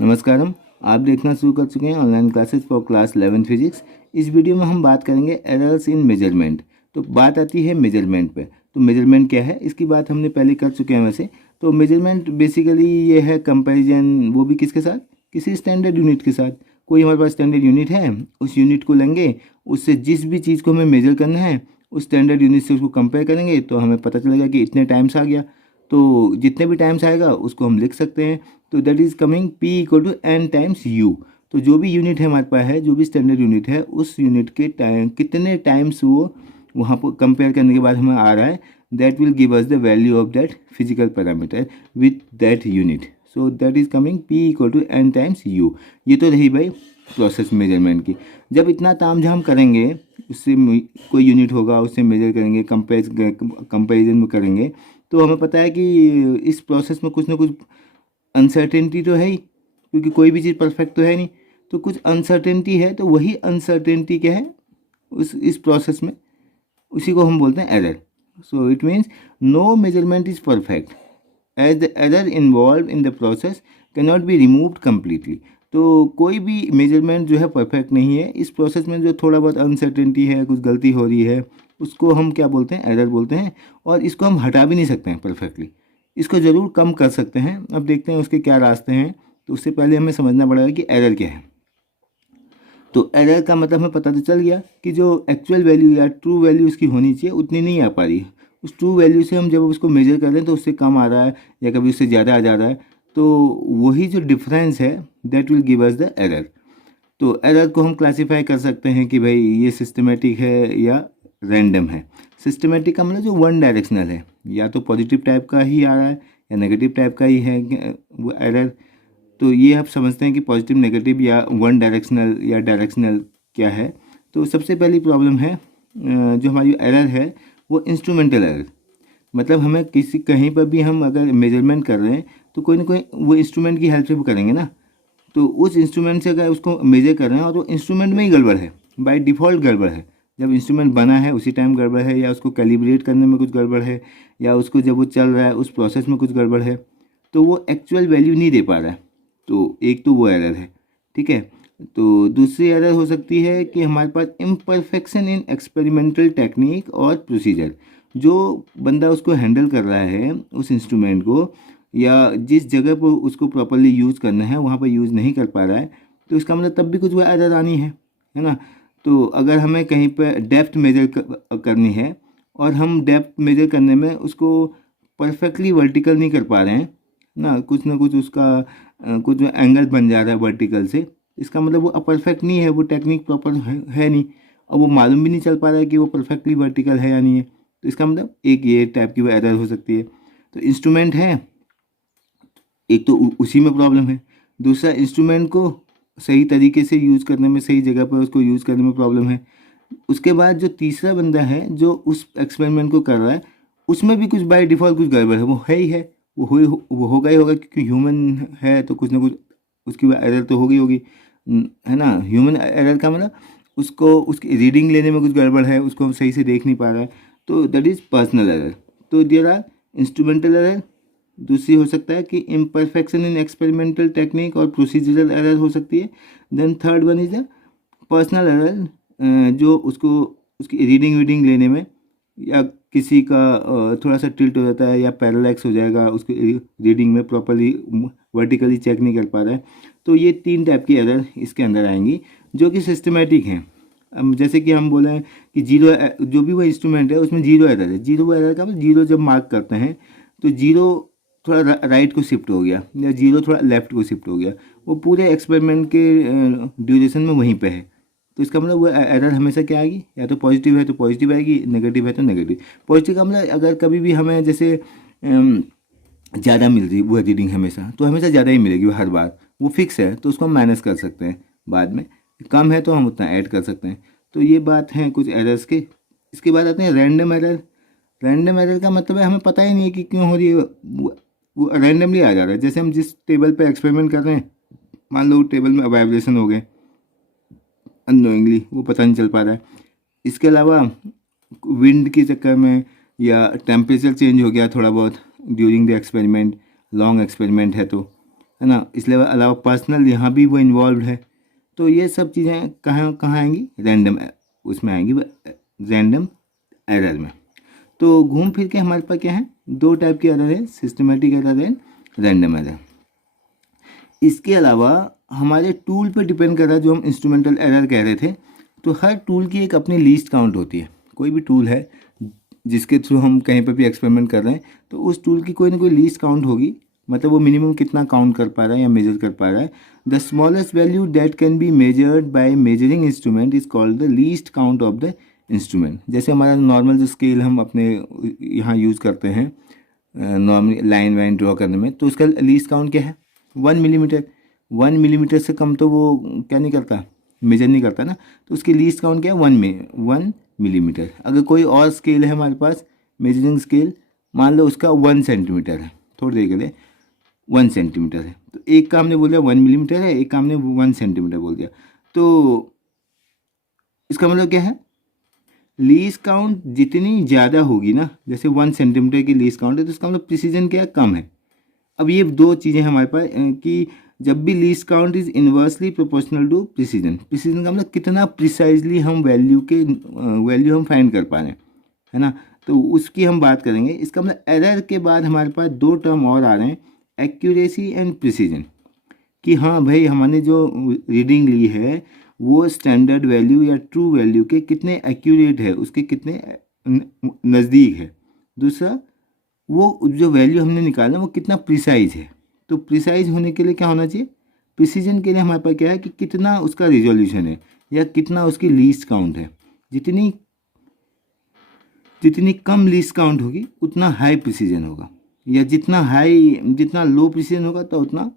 नमस्कारम। आप देखना शुरू कर चुके हैं online classes for class 11 physics. इस वीडियो में हम बात करेंगे एरर्स इन मेजरमेंट। तो बात आती है मेजरमेंट पे। तो मेजरमेंट क्या है, इसकी बात हमने पहले कर चुके हैं वैसे। तो मेजरमेंट बेसिकली ये है कंपैरिजन, वो भी किसके साथ, किसी स्टैंडर्ड यूनिट के साथ। कोई हमारे पास स्टैंडर्ड यूनिट है, उस यूनिट को लेंगे, उससे जिस भी चीज़ को हमें मेजर करना है उस स्टैंडर्ड यूनिट से उसको कंपेयर करेंगे तो हमें पता चलेगा कि इतने टाइम्स आ गया। तो जितने भी टाइम्स आएगा उसको हम लिख सकते हैं। तो that is coming P equal to n times u. तो जो भी यूनिट है हमारे पास है, जो भी स्टैंडर्ड यूनिट है, उस यूनिट के टाइम कितने टाइम्स वो वहाँ पर कंपेयर करने के बाद हमें आ रहा है, that will give us the value of that physical parameter with that unit. So that is coming P equal to n times u. ये तो रही भाई प्रोसेस मेजरमेंट की। जब इतना तामझाम करेंगे, उससे कोई यूनिट होगा उससे मेजर करेंगे, कंपेरिजन में करेंगे, तो हमें पता है कि इस प्रोसेस में कुछ ना कुछ अनसर्टेनिटी तो है ही, क्योंकि कोई भी चीज़ परफेक्ट तो है नहीं। तो कुछ अनसर्टेनिटी है, तो वही अनसर्टेनिटी क्या है उस इस प्रोसेस में, उसी को हम बोलते हैं error. So it means no measurement is perfect as the error involve in the process can not be removed completely. तो कोई भी मेजरमेंट जो है परफेक्ट नहीं है। इस प्रोसेस में जो थोड़ा बहुत अनसर्टेनिटी है, कुछ गलती हो रही है, उसको हम क्या बोलते हैं, एरर बोलते हैं। और इसको हम हटा भी नहीं सकते हैं परफेक्टली, इसको ज़रूर कम कर सकते हैं। अब देखते हैं उसके क्या रास्ते हैं। तो उससे पहले हमें समझना पड़ेगा कि एरर क्या है। तो एरर का मतलब हमें पता तो चल गया कि जो एक्चुअल वैल्यू या ट्रू वैल्यू उसकी होनी चाहिए उतनी नहीं आ पा रही है। उस ट्रू वैल्यू से हम जब उसको मेजर कर रहे हैं तो उससे कम आ रहा है या कभी उससे ज़्यादा आ जा रहा है। तो वही जो डिफरेंस है that will give us the error. तो एरर को हम क्लासीफाई कर सकते हैं कि भाई ये सिस्टमेटिक है या रैंडम है। सिस्टमेटिक का मतलब जो वन डायरेक्शनल है, या तो पॉजिटिव टाइप का ही आ रहा है या नेगेटिव टाइप का ही है वो एरर। तो ये आप समझते हैं कि पॉजिटिव, नेगेटिव या वन डायरेक्शनल या डायरेक्शनल क्या है। तो सबसे पहली प्रॉब्लम है जो हमारी एरर है वो इंस्ट्रूमेंटल एरर। मतलब हमें किसी कहीं पर भी हम अगर मेजरमेंट कर रहे हैं तो कोई ना कोई वो इंस्ट्रूमेंट की हेल्प से वो करेंगे ना। तो उस इंस्ट्रूमेंट से अगर उसको मेजर कर रहे हैं और वो इंस्ट्रूमेंट में ही गड़बड़ है, बाय डिफ़ॉल्ट गड़बड़ है, जब इंस्ट्रूमेंट बना है उसी टाइम गड़बड़ है, या उसको कैलिब्रेट करने में कुछ गड़बड़ है, या उसको जब वो चल रहा है उस प्रोसेस में कुछ गड़बड़ है, तो वो एक्चुअल वैल्यू नहीं दे पा रहा है। तो एक तो वो एरर है, ठीक है। तो दूसरी एरर हो सकती है कि हमारे पास इम्परफेक्शन इन एक्सपेरिमेंटल टेक्निक और प्रोसीजर। जो बंदा उसको हैंडल कर रहा है उस इंस्ट्रूमेंट को, या जिस जगह पर उसको प्रॉपरली यूज़ करना है वहाँ पर यूज़ नहीं कर पा रहा है, तो इसका मतलब तब भी कुछ वो एरर आनी है ना। तो अगर हमें कहीं पर डेप्थ मेजर करनी है और हम डेप्थ मेजर करने में उसको परफेक्टली वर्टिकल नहीं कर पा रहे हैं ना कुछ उसका कुछ एंगल बन जा रहा है वर्टिकल से, इसका मतलब वो परफेक्ट नहीं है, वो टेक्निक प्रॉपर है नहीं, और वो मालूम भी नहीं चल पा रहा है कि वो परफेक्टली वर्टिकल है या नहीं है। तो इसका मतलब एक ये टाइप की वो एरर हो सकती है। तो इंस्ट्रूमेंट है, एक तो उसी में प्रॉब्लम है। दूसरा, इंस्ट्रूमेंट को सही तरीके से यूज़ करने में, सही जगह पर उसको यूज़ करने में प्रॉब्लम है। उसके बाद जो तीसरा बंदा है जो उस एक्सपेरिमेंट को कर रहा है, उसमें भी कुछ बाय डिफ़ॉल्ट कुछ गड़बड़ है, वो है ही है, वो होगा ही होगा, क्योंकि ह्यूमन है तो कुछ ना कुछ उसकी एरर तो होगी है ना। ह्यूमन एरर का मतलब उसको उसकी रीडिंग लेने में कुछ गड़बड़ है, उसको हम सही से देख नहीं पा रहा है, तो दैट इज़ पर्सनल एरर। तो देयर आर इंस्ट्रूमेंटल एरर। दूसरी हो सकता है कि इम्परफेक्शन इन एक्सपेरिमेंटल टेक्निक और प्रोसीजरल एरर हो सकती है। Then third one is the personal error, जो उसको उसकी रीडिंग वीडिंग लेने में, या किसी का थोड़ा सा टिल्ट हो जाता है या पैरालैक्स हो जाएगा, उसकी रीडिंग में प्रॉपरली वर्टिकली चेक नहीं कर पा रहा है। तो ये तीन टाइप की एरर इसके अंदर आएंगी जो कि सिस्टमेटिक हैं। अब जैसे कि हम बोले हैं कि जीरो, जो भी वो इंस्ट्रूमेंट है उसमें जीरो एरर है। जीरो एरर का मतलब जीरो जब मार्क करते हैं तो जीरो थोड़ा राइट को शिफ्ट हो गया या जीरो थोड़ा लेफ्ट को शिफ्ट हो गया, वो पूरे एक्सपेरिमेंट के ड्यूरेशन में वहीं पे है। तो इसका मतलब वो एरर हमेशा क्या आएगी, या तो पॉजिटिव है तो पॉजिटिव आएगी, नेगेटिव है तो नेगेटिव। पॉजिटिव का मतलब अगर कभी भी हमें जैसे ज़्यादा मिल रही वो रीडिंग हमेशा, तो हमेशा ज़्यादा ही मिलेगी वो हर बार, वो फिक्स है, तो उसको हम माइनस कर सकते हैं बाद में। कम है तो हम उतना ऐड कर सकते हैं। तो ये बात है कुछ एरर्स के। इसके बाद आते हैं रैंडम एरर। रैंडम एरर का मतलब है हमें पता ही नहीं है कि क्यों हो रही है, वो रैंडमली आ जा रहा है। जैसे हम जिस टेबल पे एक्सपेरिमेंट कर रहे हैं, मान लो टेबल में वाइब्रेशन हो गए अननोइंगली, वो पता नहीं चल पा रहा है। इसके अलावा विंड के चक्कर में, या टेम्परेचर चेंज हो गया थोड़ा बहुत during the experiment, long experiment है तो है ना। इसलिए अलावा पर्सनल यहाँ भी वो इन्वॉल्व है। तो ये सब चीज़ें कहाँ कहाँ आएंगी, रैंडम उसमें आएंगी, रैंडम एरर में। तो घूम फिर के हमारे पास क्या है, दो टाइप के एरर है, systematic error and random error. इसके अलावा हमारे टूल पे डिपेंड कर रहा है, जो हम इंस्ट्रूमेंटल एरर कह रहे थे। तो हर टूल की एक अपनी लीस्ट काउंट होती है। कोई भी टूल है जिसके थ्रू हम कहीं पर भी एक्सपेरिमेंट कर रहे हैं, तो उस टूल की कोई ना कोई लीस्ट काउंट होगी, मतलब वो मिनिमम कितना काउंट कर पा रहा है या मेजर कर पा रहा है। The smallest value that can be measured by measuring instrument is called the least count of the instrument. जैसे हमारा नॉर्मल जो स्केल हम अपने यहाँ यूज़ करते हैं नॉर्मल लाइन वाइन ड्रॉ करने में, तो उसका लीस्ट काउंट क्या है, 1 मिलीमीटर। 1 मिलीमीटर से कम तो वो क्या नहीं करता, मेजर नहीं करता ना। तो उसकी लीस्ट काउंट क्या है, 1 मिलीमीटर। अगर कोई और स्केल है हमारे पास, मेजरिंग स्केल, मान लो उसका 1 सेंटीमीटर है, थोड़ी देर के लिए 1 सेंटीमीटर है, तो एक का हमने बोल दिया 1 मिलीमीटर है, एक का हमने 1 सेंटीमीटर बोल दिया। तो इसका मतलब क्या है, लीस्ट काउंट जितनी ज़्यादा होगी ना, जैसे 1 सेंटीमीटर की लीस्ट काउंट है, तो इसका मतलब प्रिसीजन क्या है, कम है। अब ये दो चीज़ें हमारे पास कि जब भी least count is inversely proportional to precision, precision का मतलब कितना प्रिसाइजली हम वैल्यू हम फाइंड कर पा रहे हैं, है ना। तो उसकी हम बात करेंगे। इसका मतलब एरर के बाद हमारे पास दो टर्म और आ रहे हैं, एक्यूरेसी एंड प्रिसीजन। कि हाँ भाई, हमने जो रीडिंग ली है वो स्टैंडर्ड वैल्यू या ट्रू वैल्यू के कितने एक्यूरेट है, उसके कितने नज़दीक है। दूसरा, वो जो वैल्यू हमने निकाला वो कितना प्रिसाइज है। तो प्रिसाइज होने के लिए क्या होना चाहिए, प्रिसीजन के लिए हमारे पास क्या है कि कितना उसका रिजोल्यूशन है या कितना उसकी लीस्ट काउंट है। जितनी कम लीस्ट काउंट होगी उतना हाई प्रिसीजन होगा, या जितना लो प्रिसीजन होगा तो उतना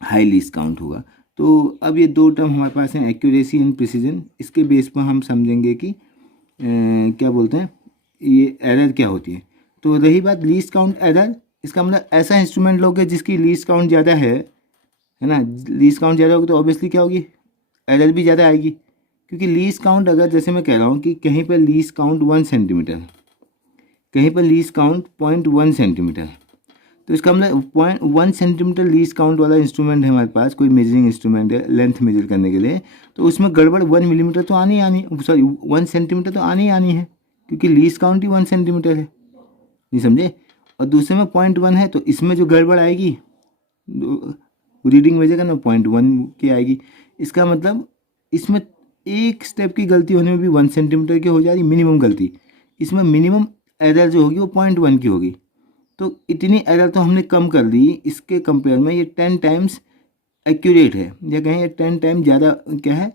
हाई लीस्ट काउंट होगा। तो अब ये दो टर्म हमारे पास हैं, एक्यूरेसी एंड प्रिसीजन। इसके बेस पर हम समझेंगे कि क्या बोलते हैं, ये एरर क्या होती है। तो रही बात लीस्ट काउंट एरर, इसका मतलब ऐसा इंस्ट्रूमेंट लोगे जिसकी लीस्ट काउंट ज़्यादा है ना। लीस्ट काउंट ज़्यादा होगी तो ऑब्वियसली क्या होगी, एरर भी ज़्यादा आएगी। क्योंकि लीस्ट काउंट, अगर जैसे मैं कह रहा हूँ कि कहीं पर लीस्ट काउंट 1 सेंटीमीटर, कहीं पर लीस्ट काउंट 0.1 सेंटीमीटर, तो इसका मतलब 0.1 सेंटीमीटर लीस्ट काउंट वाला इंस्ट्रूमेंट है हमारे पास, कोई मेजरिंग इंस्ट्रूमेंट है लेंथ मेजर करने के लिए, तो उसमें गड़बड़ 1 मिलीमीटर तो आनी सॉरी 1 सेंटीमीटर तो आनी है, क्योंकि लीस्ट काउंट ही 1 सेंटीमीटर है, नहीं समझे। और दूसरे में 0.1 है, तो इसमें जो गड़बड़ आएगी रीडिंग मेजर करना 0.1 की आएगी। इसका मतलब इसमें एक स्टेप की गलती होने में भी 1 सेंटीमीटर की हो जा रही मिनिमम गलती, इसमें मिनिमम एरर जो होगी वो 0.1 की होगी। तो इतनी एरर तो हमने कम कर दी, इसके कंपेयर में ये 10 टाइम्स एक्यूरेट है, या कहें ये 10 टाइम ज़्यादा क्या है,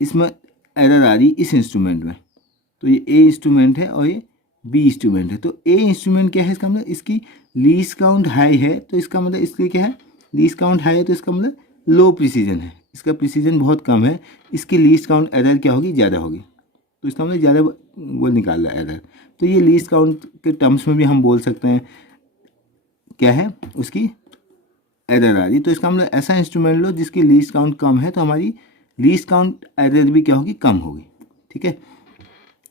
इसमें एरर आ रही इस इंस्ट्रूमेंट में। तो ये ए इंस्ट्रूमेंट है और ये बी इंस्ट्रूमेंट है। तो ए इंस्ट्रूमेंट क्या है, इसका मतलब इसकी लीस्ट काउंट हाई है, तो इसका मतलब इसके क्या है, लीस्ट काउंट हाई है तो इसका मतलब लो प्रिसीजन है, इसका प्रिसीजन बहुत कम है, इसकी लीस्ट काउंट एरर क्या होगी, ज़्यादा होगी। तो इसका मतलब ज़्यादा वो निकाल रहा है एरर। तो ये लीस्ट काउंट के टर्म्स में भी हम बोल सकते हैं क्या है, उसकी एरर आ रही। तो इसका मतलब ऐसा इंस्ट्रूमेंट लो जिसकी लीस्ट काउंट कम है, तो हमारी लीस्ट काउंट एरर भी क्या होगी, कम होगी। ठीक है।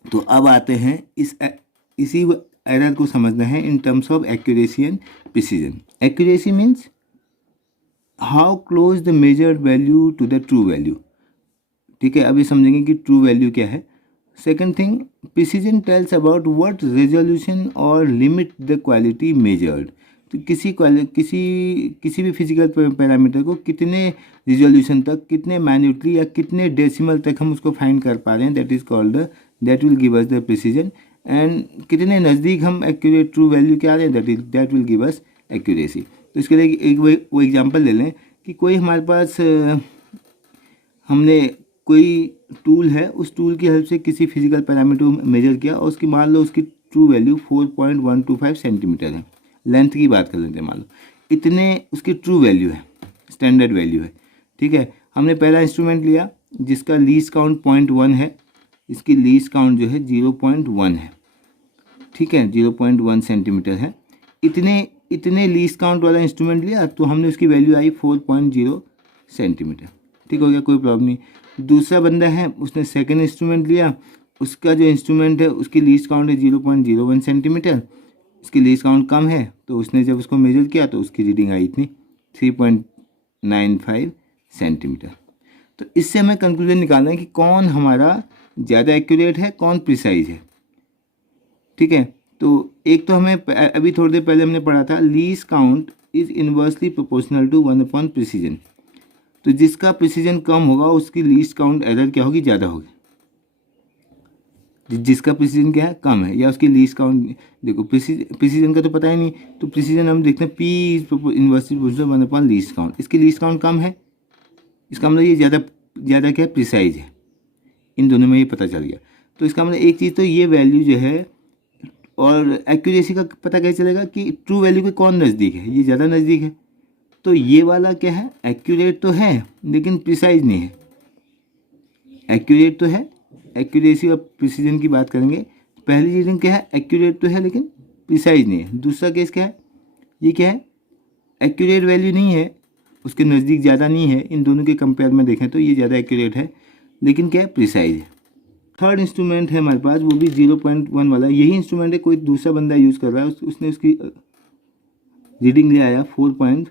तो अब आते हैं इसी एरर को समझना है in terms of accuracy and precision. Accuracy means how close the measured value to the true value. ठीक है, अभी समझेंगे कि ट्रू वैल्यू क्या है। Second thing, precision tells about what resolution और लिमिट द क्वालिटी मेजर्ड। तो किसी भी फिजिकल पैरामीटर को कितने रिजोल्यूशन तक, कितने माइन्यूटली या कितने डेसिमल तक हम उसको फाइंड कर पा रहे हैं, that will give us the precision. And कितने नज़दीक हम एक्यूरेट ट्रू वैल्यू के आ रहे हैं, that will give us accuracy. तो इसके लिए एक वो एग्जांपल ले लें कि कोई हमारे पास हमने कोई टूल है, उस टूल की हेल्प से किसी फिजिकल पैरामीटर को मेजर किया और उसकी मान लो उसकी ट्रू वैल्यू 4.125 सेंटीमीटर है। लेंथ की बात कर लेते हैं, मान लो इतने उसकी ट्रू वैल्यू है, स्टैंडर्ड वैल्यू है। ठीक है, हमने पहला इंस्ट्रूमेंट लिया जिसका लीस्ट काउंट 0.1 है, इसकी लीस्ट काउंट जो है 0.1 है। ठीक है, 0.1 सेंटीमीटर है। इतने लीस्ट काउंट वाला इंस्ट्रूमेंट लिया तो हमने उसकी वैल्यू आई 4.0 सेंटीमीटर। ठीक हो गया, कोई प्रॉब्लम नहीं। दूसरा बंदा है, उसने सेकंड इंस्ट्रूमेंट लिया, उसका जो इंस्ट्रूमेंट है उसकी लीस्ट काउंट है 0.01 सेंटीमीटर, इसकी लीस्ट काउंट कम है, तो उसने जब उसको मेजर किया तो उसकी रीडिंग आई इतनी 3.95 सेंटीमीटर। तो इससे हमें कंक्लूजन निकालना है कि कौन हमारा ज़्यादा एक्यूरेट है, कौन प्रिसाइज है। ठीक है, तो एक तो हमें अभी थोड़ी देर पहले हमने पढ़ा था least count is inversely proportional to 1 upon precision. तो जिसका प्रिसीजन कम होगा उसकी लीस्ट काउंट एरर क्या होगी, ज़्यादा होगी। जिसका प्रिसीजन क्या है, कम है, या उसकी लीस्ट काउंट, देखो प्रिसीजन का तो पता ही नहीं, तो प्रिसीजन हम देखते हैं P is inversely proportional 1 upon least count. इसकी लीस्ट काउंट कम है, इसका मतलब ये ज़्यादा क्या है, प्रिसाइज है। इन दोनों में ये पता चल गया। तो इसका मतलब एक चीज़ तो ये वैल्यू जो है, और एक्यूरेसी का पता कैसे चलेगा कि ट्रू वैल्यू के कौन नज़दीक है, ये ज़्यादा नज़दीक है। तो ये वाला क्या है, एक्यूरेट तो है लेकिन प्रिसाइज नहीं है। एक्यूरेट तो है, एक्यूरेसी और प्रिसीजन की बात करेंगे। पहली रीडिंग क्या है, एक्यूरेट तो है लेकिन प्रिसाइज नहीं है। दूसरा केस क्या है, ये क्या है, एक्यूरेट वैल्यू नहीं है, उसके नज़दीक ज़्यादा नहीं है। इन दोनों के कंपेयर में देखें तो ये ज़्यादा एक्यूरेट है लेकिन क्या है, प्रिसाइज है। थर्ड इंस्ट्रूमेंट है हमारे पास, वो भी 0.1 वाला। यही इंस्ट्रूमेंट है, कोई दूसरा बंदा यूज़ कर रहा है, उसने उसकी रीडिंग ले आया 4 पॉइंट,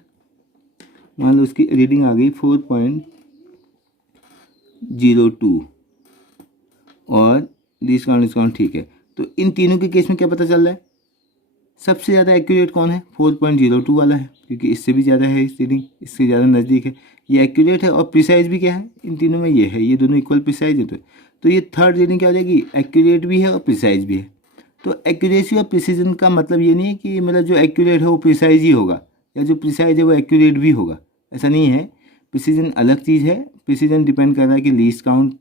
मान लो उसकी रीडिंग आ गई 4.02 और डिस्काउंट ठीक है। तो इन तीनों के केस में क्या पता चल रहा है, सबसे ज़्यादा एक्यूरेट कौन है, 4.02 वाला है, क्योंकि इससे भी ज़्यादा है, इस रीडिंग इससे ज़्यादा नज़दीक है, ये एक्यूरेट है। और प्रिसाइज भी क्या है, इन तीनों में ये है, ये दोनों इक्वल प्रिसाइज है। तो ये थर्ड रीडिंग क्या हो जाएगी, एक्यूरेट भी है और प्रिसाइज भी है। तो एक्यूरेसी और प्रिसीजन का मतलब ये नहीं है कि मतलब जो एक्यूरेट है वो प्रिसाइज ही होगा, या जो प्रिसाइज है वो एक्यूरेट भी होगा, ऐसा नहीं है। प्रिसीजन अलग चीज़ है। प्रिसीजन डिपेंड कर रहा है कि लीस्ट काउंट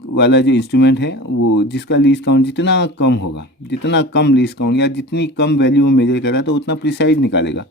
वाला जो इंस्ट्रूमेंट है, वो जिसका लीस्ट काउंट जितना कम होगा, जितना कम लीस्ट काउंट या जितनी कम वैल्यू में मेजर करा तो उतना प्रिसाइज निकालेगा।